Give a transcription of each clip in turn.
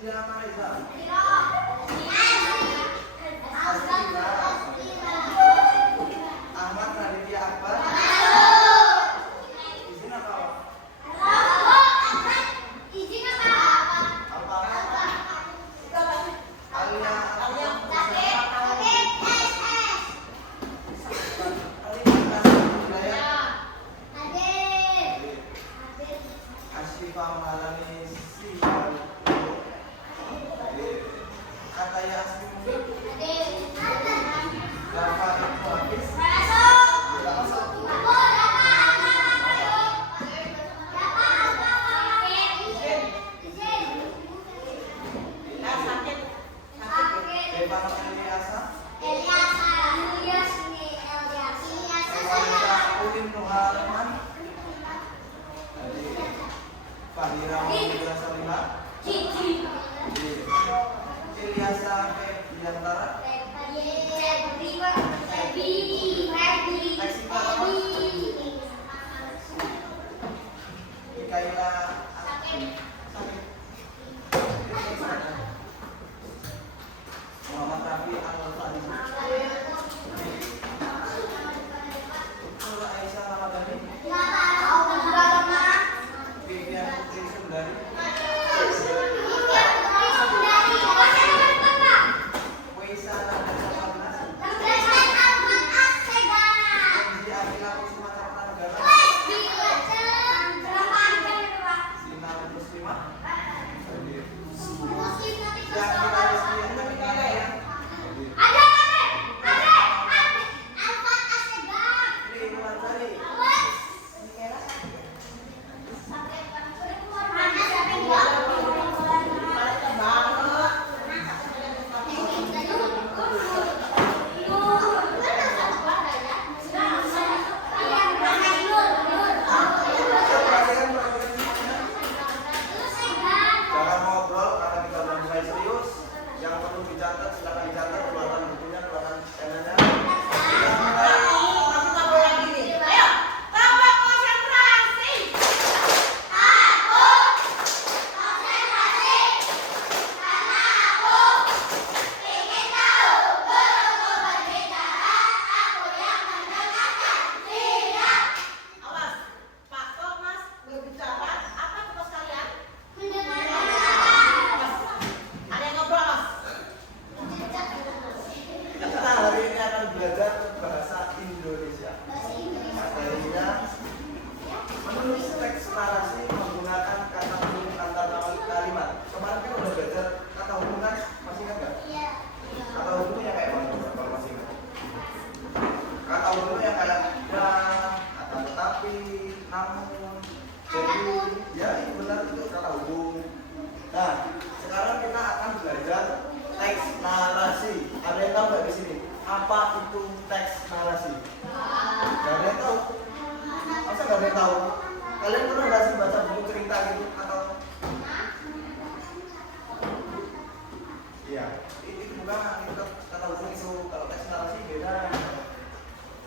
Aditya Mahesa. Ahmad Raditya Akbar. Izin apa?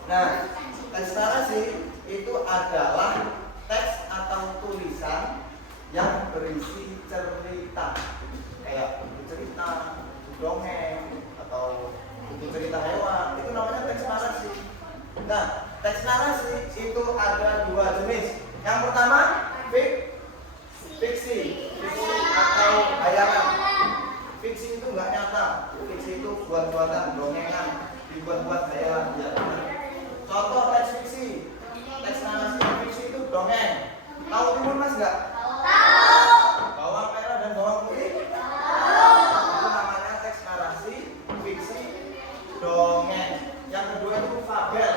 Nah, teks narasi itu adalah teks atau tulisan yang berisi cerita, kayak buku cerita, buku dongeng, atau buku cerita hewan. Itu namanya teks narasi. Nah, teks narasi itu ada dua jenis. Yang pertama, fiksi atau bayangan. Fiksi itu nggak nyata. Fiksi itu buat-buatan, dongengan, dibuat-buat hayalan. Ya. Contoh teks fiksi, teks narasi fiksi itu dongeng. Tahu timun mas nggak? Tahu. Bawang merah dan bawang putih? Tahu. Itu namanya teks narasi fiksi dongeng. Yang kedua itu fabel.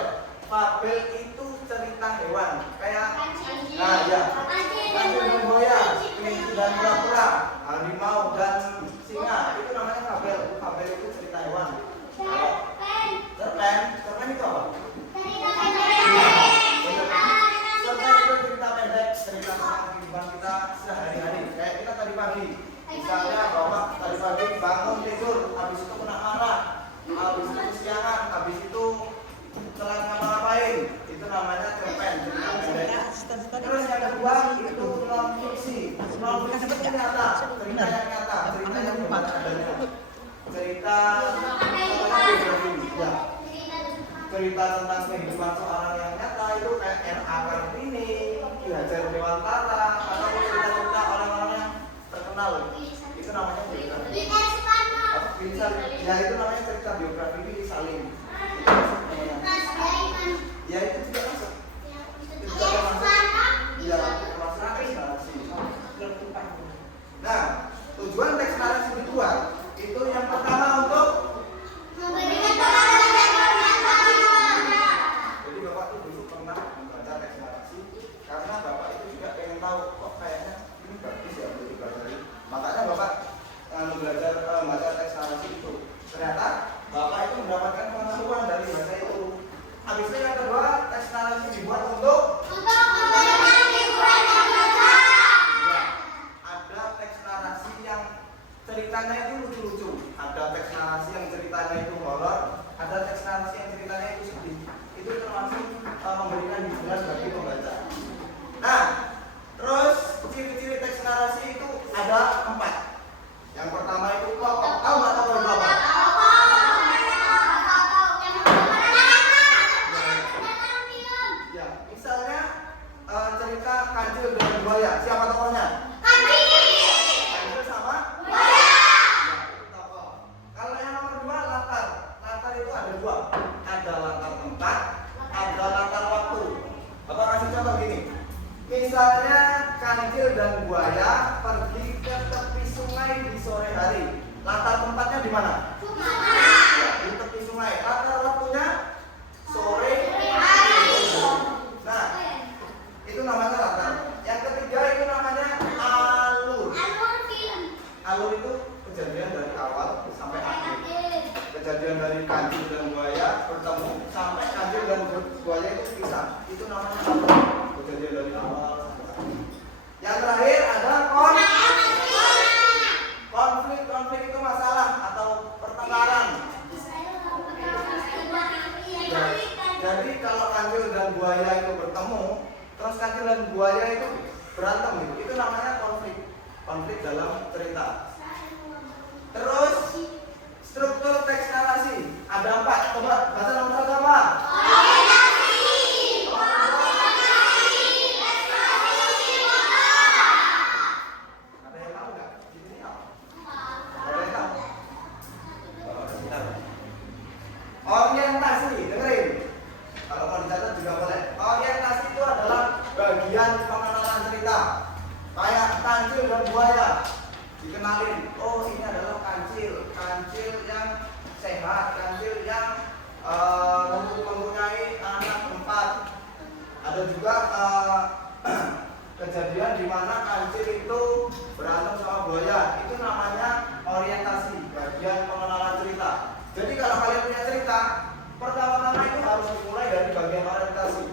Fabel itu cerita hewan, kayak anjing dan buaya, kelinci dan kura-kura, harimau dan singa. Itu namanya fabel. Fabel itu cerita hewan. Cerpen itu apa? Cerpen itu cerita pendek, cerita tentang kehidupan kita sehari-hari. Kayak kita tadi pagi, misalnya bahwa tadi pagi bangun tidur, habis itu kena marah, habis itu kesiangan, habis itu telat ngapa-ngapain. Itu namanya cerpen, cerita pendek. Terus yang kedua itu non fiksi. Non fiksi itu nyata, cerita yang nyata, cerita cerita tentang kehidupan seorang yang nyata itu kayak N.A. Kartini, Ki Hajar Dewantara, atau cerita-cerita orang-orang yang terkenal. Itu namanya biografi. Ya itu namanya cerita biografi Willy Salim. Ya itu juga masuk. Itu juga masuk. Ya termasuk teks narasi. Nah, tujuan teks narasi kedua itu yang pertama untuk memberikan jadi Bapak itu dulu pernah membaca teks narasi karena Bapak itu juga pengen tahu kok kayaknya ini bagus ya untuk dipelajari. Makanya Bapak belajar membaca teks narasi itu. Ternyata Bapak itu mendapatkan pengetahuan dari bahasa itu. Habis itu yang kedua, teks narasi dibuat untuk memberikan hiburan yang baca. Ya, ada teks narasi yang ceritanya itu lucu-lucu, ada teks narasi yang ceritanya itu horor, ada teks narasi yang ceritanya itu sedih. Itu termasuk memberikan hiburan bagi pembaca. Nah, terus ciri-ciri teks narasi itu ada 4. Yang pertama itu tokoh. Tahu nggak tokoh itu apa? Ya, misalnya cerita Kancil dan Buaya. Siapa tokohnya? Kancil sama Buaya. Ya, itu tokoh. Kalau yang nomor 2 latar. Latar itu ada 2. Ada latar tempat, ada latar waktu. Bapak kasih contoh gini. Misalnya Kancil dan Buaya pergi ke tepi sungai di sore hari. Latar tempatnya di mana? Ya, di tepi sungai. Latar waktunya sore hari. Nah, itu namanya latar. Yang ketiga itu namanya alur. Alur itu kejadian dari awal sampai akhir. Kejadian dari Kancil dan Buaya bertemu sampai Kancil dan Buaya itu pisah. Itu namanya alur. Kejadian dari awal sampai akhir. Yang terakhir ada konflik. Konflik itu masalah atau pertengkaran. Jadi kalau Kancil dan Buaya itu bertemu, terus Kancil dan Buaya itu berantem gitu, itu namanya konflik. Konflik dalam cerita. Terus struktur teks narasi ada 4. Coba baca nomor 1 apa? Ada yang tahu nggak? Di sini apa? Ada yang tahu? Orientasi, dengerin. Kalau mau dicatat juga boleh. Orientasi itu adalah bagian pengenalan cerita. Kayak Kancil dan Buaya dikenalin. Oh, ini adalah Kancil. Kancil yang sehat, Kancil yang mempunyai anak 4. Ada juga kejadian di mana Kancil itu berantem sama Buaya. Itu namanya orientasi, bagian pengenalan cerita. Jadi kalau kalian punya cerita, pertama-tama itu harus dimulai dari bagian orientasi.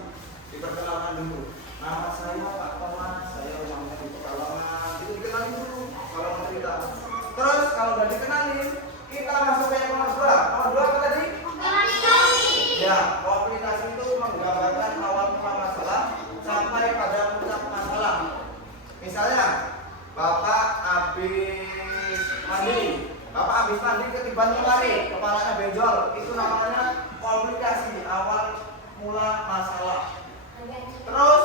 Diperkenalkan dulu. Nama saya Pak Thomas, saya rumahnya di Pekalongan. Itu dikenalin dulu kalau mau cerita. Terus kalau udah dikenalin, kita masuk ke yang nomor 2. Nomor 2 apa tadi? Ya, komunikasi itu menggambarkan awal mula masalah sampai pada puncak masalah. Misalnya, Bapak habis mandi ketiban lemari, kepalanya benjol. Itu namanya komunikasi awal mula masalah. Terus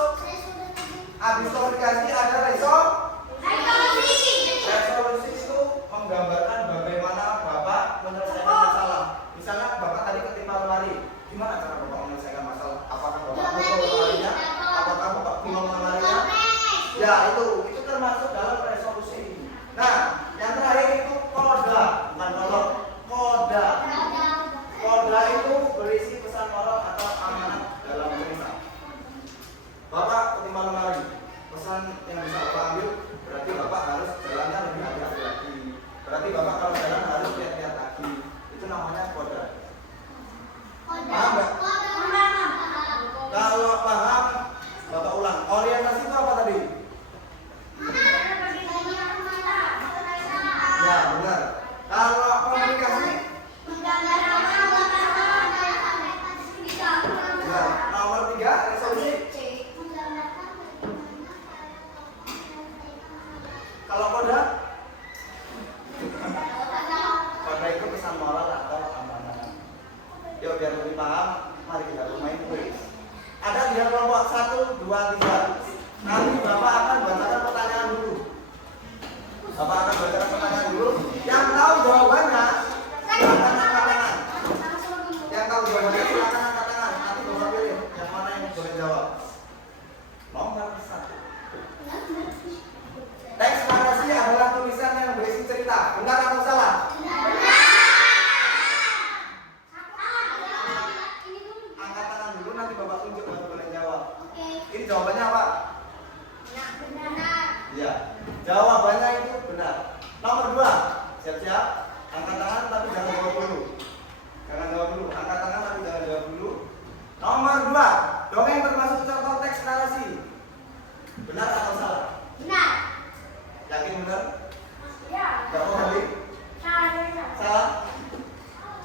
habis komunikasi ada resolusi. Resolusi itu menggambarkan bagaimana Bapak menyelesaikan masalah. Misalnya Bapak tadi ketimpa lemari, gimana cara Bapak menyelesaikan masalah? Apakah Bapak pukul lemarinya? Apakah Bapak gulung lemarinya? Ya itu termasuk dalam resolusi. Nah, yang terakhir itu koda, bukan monolog. Koda. Koda itu berisi pesan moral atau amanat dalam cerita. Bapak ketimpa lemari, pesan yang bisa Bapak ambil berarti Bapak harus jalannya lebih hati-hati lagi. Berarti Bapak kalau jalan harus lihat-lihat lagi. Itu namanya koda. Paham nggak? Kalau paham, Bapak ulang. Orientasi itu apa tadi? Ya benar. Kalau komunikasi? Ya. Nomor 3 resolusi. Kalau koda? Koda itu pesan moral atau amanat. Yuk biar lebih paham, Mari kita bermain kuis. Ada 3 kelompok, 1, 2, 3. Nanti Bapak akan bacakan pertanyaan dulu. Bapak akan bacakan pertanyaan dulu. Yang tahu jawabannya silakan angkat tangan. Yang tahu jawabannya silakan angkat tangan. Nanti Bapak pilih yang mana yang boleh jawab. Nomor 1. Teks narasi adalah tulisan yang berisi cerita. Benar atau salah? Angkat tangan dulu, nanti Bapak tunjuk baru boleh jawab. Ini jawabannya apa? Iya. Jawabannya itu benar. Nomor 2. Siap-siap. Angkat tangan tapi jangan jawab dulu. Jangan jawab dulu. Angkat tangan tapi jangan jawab dulu. Nomor 2. Dongeng termasuk contoh teks narasi. Benar atau salah? Benar. Yakin benar? Ya. Jawab kembali. Salah.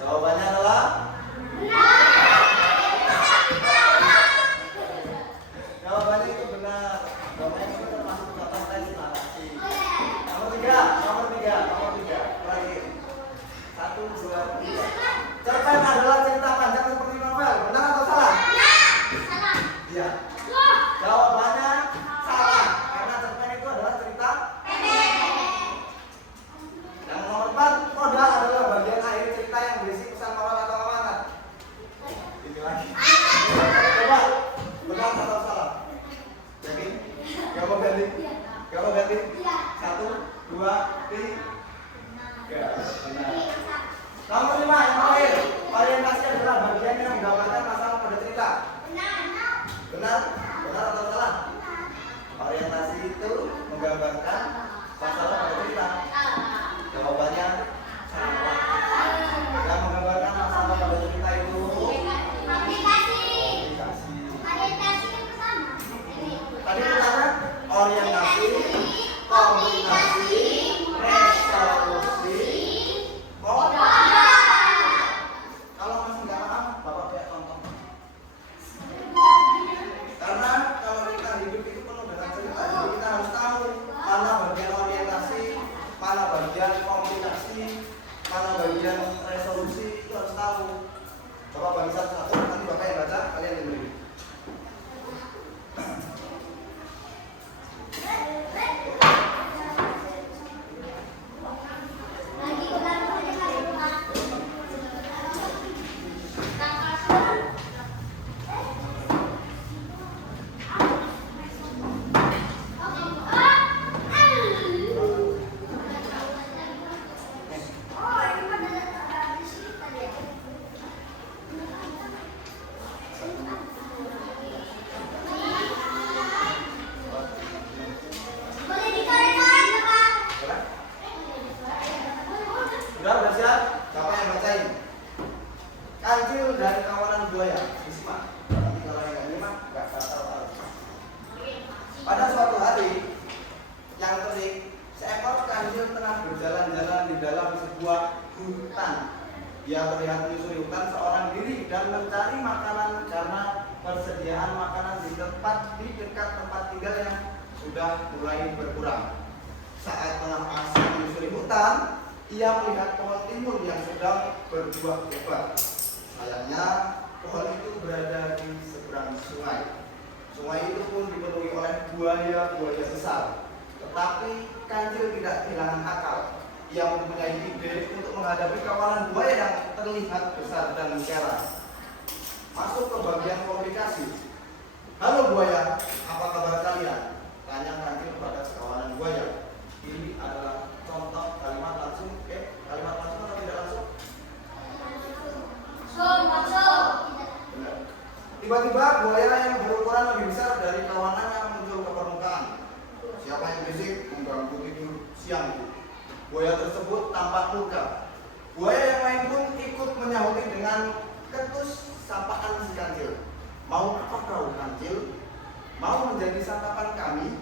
Jawabannya adalah Benar. jawabannya itu benar. Dongeng itu termasuk contoh teks narasi. Nomor 3. Terakhir. 1, 2, 3. Cerpen adalah cerita panjang seperti novel. Benar atau salah? Salah. Iya. Jawabannya salah. Karena cerpen itu adalah cerita. Yang nomor 4, modal adalah bagian akhir cerita yang berisi pesan moral atau amanat. Ini lagi. Coba, benar atau salah? Yakin? Jawab ganti. Jawab ganti. 1, 2, 3. Benar. Nomor 5 yang terakhir, orientasi adalah bagian yang menggambarkan masalah pada cerita. Benar? Benar atau salah? Orientasi itu menggambarkan masalah pada cerita. Jawabannya salah. Yang menggambarkan masalah pada cerita itu aplikasi. Tadi pertama orientasi, komunikasi, resolusi, modal. Kalau masih nggak paham, Bapak kayak contoh. Karena kalau kita hidup itu penuh dengan cerita, jadi kita harus tahu mana bagian orientasi, mana bagian komunikasi, mana bagian resolusi, itu harus tahu. Coba bagi satu-satu, nanti Bapak yang baca, kalian yang beri. Sudah bersiap? Siapa yang bacain? Kancil dan kawanan buaya. Bisma. Nanti kalau yang nggak nyimak, nggak tahu. Pada suatu hari yang terik, seekor kancil tengah berjalan-jalan di dalam sebuah hutan. Dia terlihat menyusuri hutan seorang diri dan mencari makanan karena persediaan makanan di dekat tempat tinggal yang sudah mulai berkurang. Saat tengah asik menyusuri hutan, ia melihat pohon timun yang sedang berbuah lebat. Sayangnya, pohon itu berada di seberang sungai. Sungai itu pun dipenuhi oleh buaya-buaya besar. Tetapi kancil tidak kehilangan akal. Ia mempunyai ide untuk menghadapi kawanan buaya yang terlihat besar dan mengeras. Masuk ke bagian komunikasi. Halo buaya, apa kabar kalian? Tanya kancil kepada sekawanan buaya. Ini adalah contoh kalimat langsung. Kalimat langsung atau tidak langsung? Langsung. Benar. Tiba-tiba buaya yang berukuran lebih besar dari kawanannya muncul ke permukaan. Siapa yang berisik mengganggu tidur siang? Buaya tersebut tampak luka. Buaya yang lain pun ikut menyahuti dengan ketus sapaan si kancil. Mau apa kau kancil? Mau menjadi santapan kami?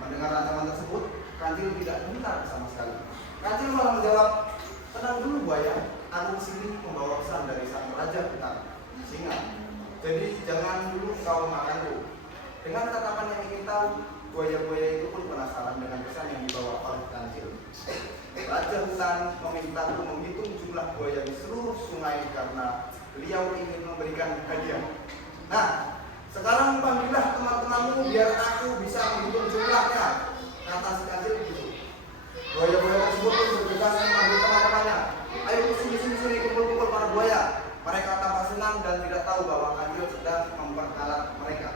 Mendengar ancaman tersebut, kancil tidak gentar sama sekali. Kancil malah menjawab, tenang dulu buaya, aku kesini membawa pesan dari sang raja hutan, singa. Jadi jangan dulu kau makanku. Dengan tatapan yang ingin tahu, buaya-buaya itu pun penasaran dengan pesan yang dibawa oleh kancil. Raja hutan memintaku menghitung jumlah buaya di seluruh sungai karena beliau ingin memberikan hadiah. Nah, sekarang panggillah teman-temanmu biar aku bisa menghitung jumlahnya. Kata si kancil begitu. Buaya-buaya tersebut pun bergegas memanggil teman-temannya. Ayo sini kumpul-kumpul para buaya. Mereka tampak senang dan tidak tahu bahwa kancil sedang memperkalat mereka.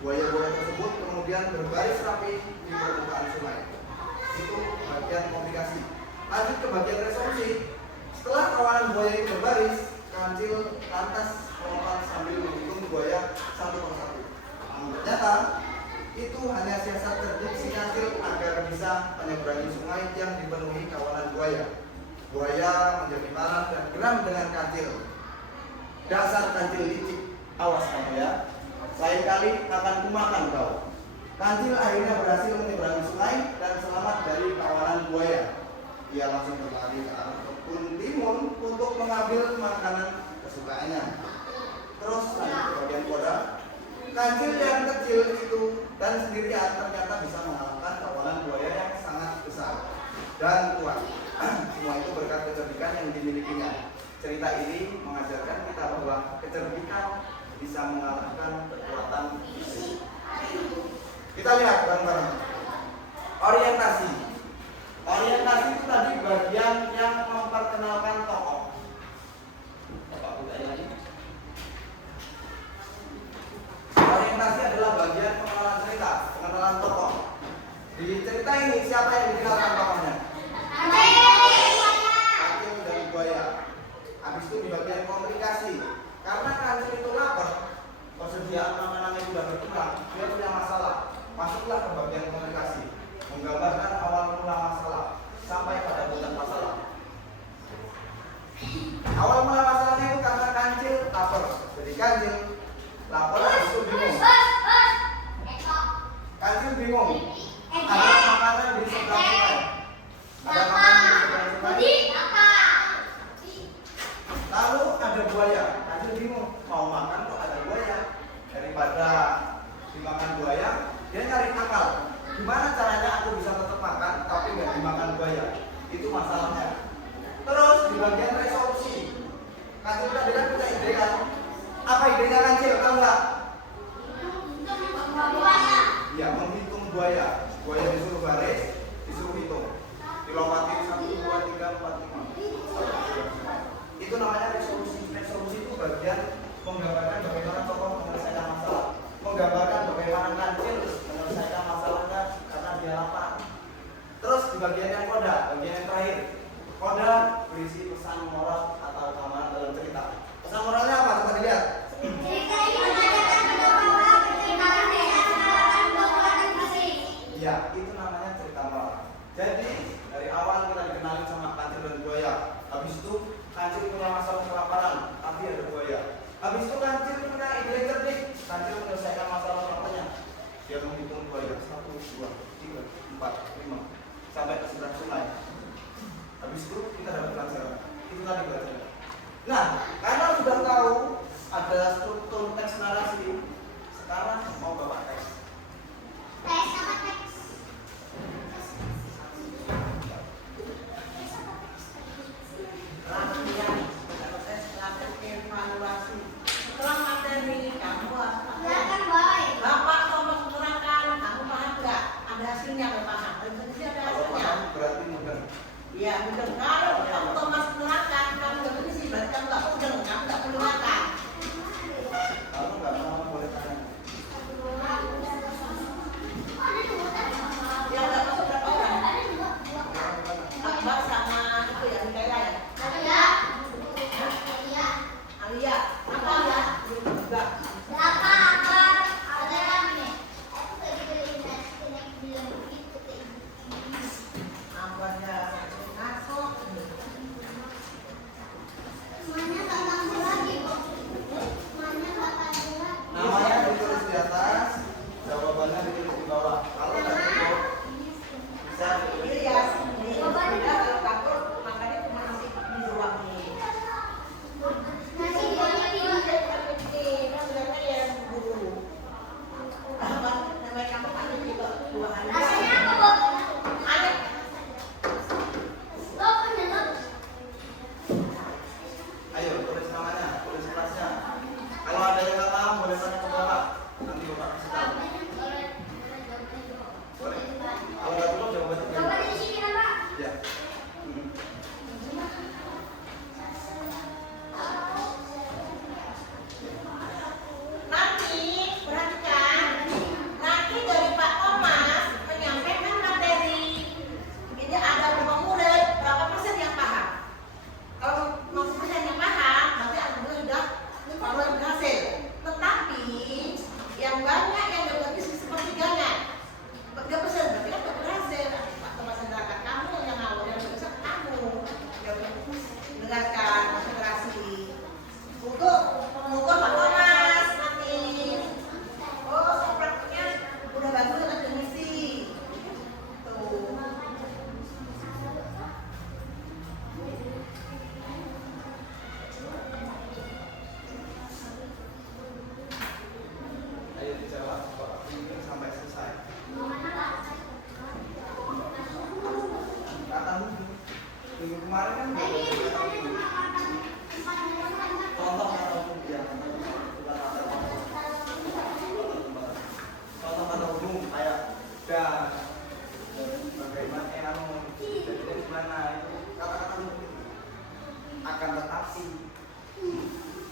Buaya-buaya tersebut kemudian berbaris rapi di permukaan sungai. Itu bagian komunikasi. Lanjut ke bagian resolusi. Setelah kawanan buaya itu berbaris, kancil lantas melompat sambil menghitung buaya satu persatu. Namun ternyata itu hanya siasat cerdik si kancil agar bisa menyeberangi sungai yang dipenuhi kawanan buaya. Buaya menjadi marah dan geram dengan kancil. Dasar kancil licik, awas kamu ya. Lain kali akan kumakan kau. Kancil akhirnya berhasil menyeberangi sungai dan selamat dari kawanan buaya. Ia langsung berlari ke arah kebun timun untuk mengambil makanan kesukaannya. Terus lanjut ke bagian koda. Kancil yang kecil itu dan sendirian ternyata bisa mengalahkan kawanan buaya yang sangat besar dan kuat. Semua itu berkat kecerdikan yang dimilikinya. Cerita ini mengajarkan kita bahwa kecerdikan bisa mengalahkan kekuatan fisik. Kita lihat bareng-bareng. Orientasi. Orientasi itu tadi bagian yang memperkenalkan tokoh. Bapak bukain lagi. Orientasi adalah bagian pengenalan cerita, pengenalan tokoh. Di cerita ini siapa yang dikenalkan tokohnya? Kancil dan buaya. Habis itu di bagian komunikasi. Karena kancil itu lapar, persediaan makanannya sudah berkurang, dia punya masalah. Masuklah ke bagian komunikasi, menggambarkan awal mula masalah sampai pada puncak masalah. Awal mula masalahnya itu karena kancil lapar. Jadi kancil lapar itu bingung. Kancil bingung. Ada makanan di seberang sungai. Ada makanan di seberang sungai. Lalu ada buaya. Kancil bingung. Mau makan kok ada buaya. Daripada dimakan buaya, dia nyari akal. Gimana caranya aku bisa tetap makan tapi nggak dimakan buaya? Itu masalahnya. Terus di bagian resolusi, kancil tadi kan punya ide kan? Apa idenya kancil? Tahu nggak? Ya, menghitung buaya. Buaya disuruh baris, disuruh hitung. Dilompatin 1, 2, 3, 4, 5. Itu namanya resolusi. Resolusi itu bagian menggambarkan bagaimana tokoh menyelesaikan masalah. Menggambarkan bagaimana kancil menyelesaikan masalahnya karena dia lapar. Terus di bagian yang koda, bagian yang terakhir. Koda berisi pesan moral atau keamanan dalam cerita. Pesan moralnya apa? Coba dilihat. Ya, itu namanya cerita moral. Jadi dari awal kita dikenalin sama kancil dan buaya. Habis itu kancil punya masalah kelaparan, tapi ada buaya. Habis itu kancil punya ide cerdik. Kancil menyelesaikan masalah laparnya. Dia menghitung buaya 1, 2, 3, 4, 5 sampai ke seberang sungai. Habis itu kita dapat pelajaran. Itu tadi pelajaran. Nah, karena sudah tahu ada struktur teks narasi, sekarang mau bapak teks. Latihan, tes evaluasi. Setelah materi kamu harus Bapak Thomas menerangkan, kamu paham nggak? Ada hasilnya nggak paham? Ada Kalau hasilnya. paham berarti mudah. Iya, mudah. Kalau kamu Thomas menerangkan, kamu Jelaskan konsentrasi. Buku Pak Thomas nanti. Oh, praktiknya udah bantu nanti misi. Tuh. Ayo dijawab kok ini sampai selesai. Kata minggu kemarin kan contoh kata umum ya. Contoh kata umum kayak dan bagaimana jadi gimana itu kata-kata umum akan tetapi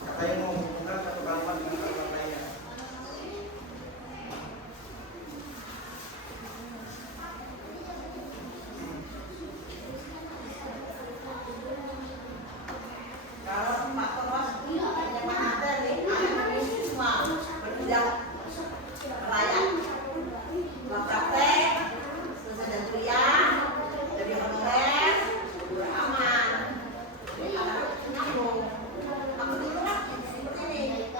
kata yang menghubungkan satu kalimat dengan kalimat lainnya. Kalau Pak Thomas yang materi semua berudah layak. Praktek, selesai dan kuliah, jadi honorer, aman. Nyambung. Maksud itu kan seperti ini.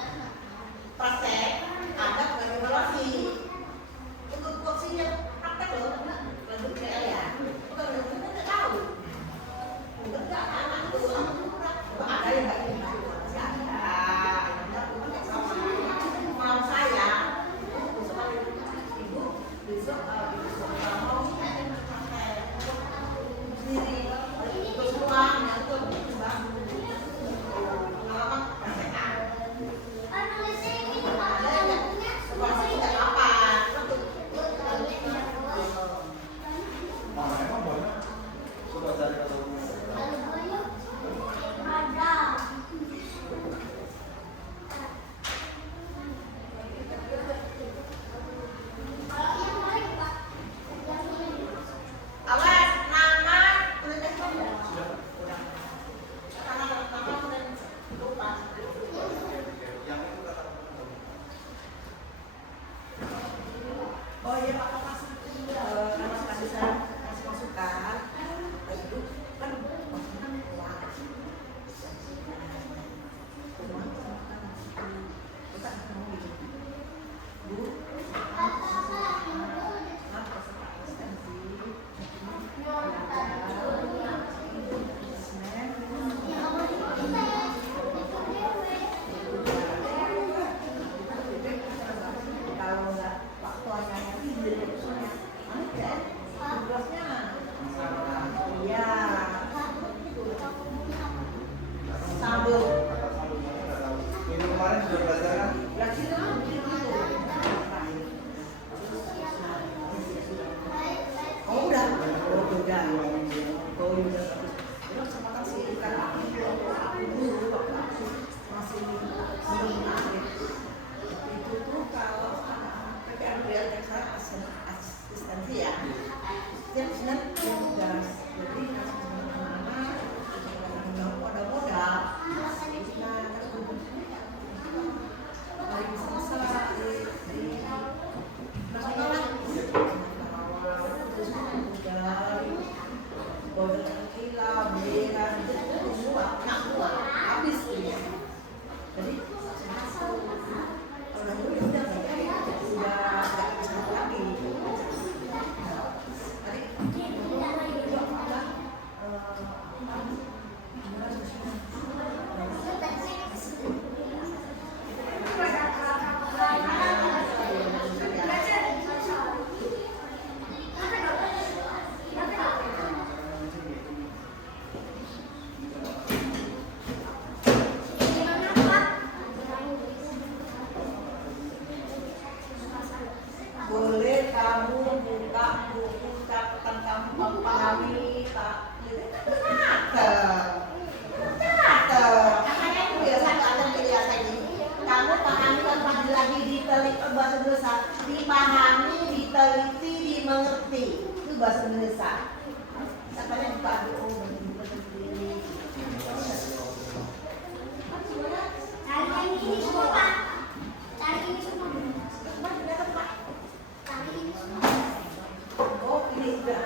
Praktek, ada evaluasi. Untuk porsinya praktek loh, lanjut ke ya. Bukan tidak tahu. Bukan tidak anak itu ada yang nggak ingin masih ada. Mau saya, ibu besok mau sendiri untuk semua untuk pengalaman praktekan. Pasti tidak apa. Emang boleh? Coba cari kata umum. Awas nama tulis nama dan lupa. Yang itu kata umum. Oh iya Pak Thomas, Thomas kasih saya kasih masukan. Itu kan masukan keluar. Kita mau gitu. Bu, kalau nggak waktu hanya tugasnya iya sambung Kata sambungnya nggak tahu. Minggu kemarin sudah belajar kan? berarti oh udah oh udah itu kesempatan sih karena dulu waktu aku masih belum akhir itu tuh kalau PPN Real Texas asistensi ya setiap Senin dia tugas jadi kasih kemana-mana modal-modal nah paling selesai di nasional lah terus modal modal kilau bela itu semua nak habis dia jadi kalau dulu ya udah nggak bisa lagi tadi boleh kamu buka buku catatan kamu memahami tak makanya itu biasa ada biasa ini kamu pahami tanpa lagi diteliti bahasa Indonesia dipahami diteliti dimengerti itu bahasa Indonesia katanya buka buku Cari ini semua, Pak. Cari ini semua. oh ini udah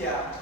ya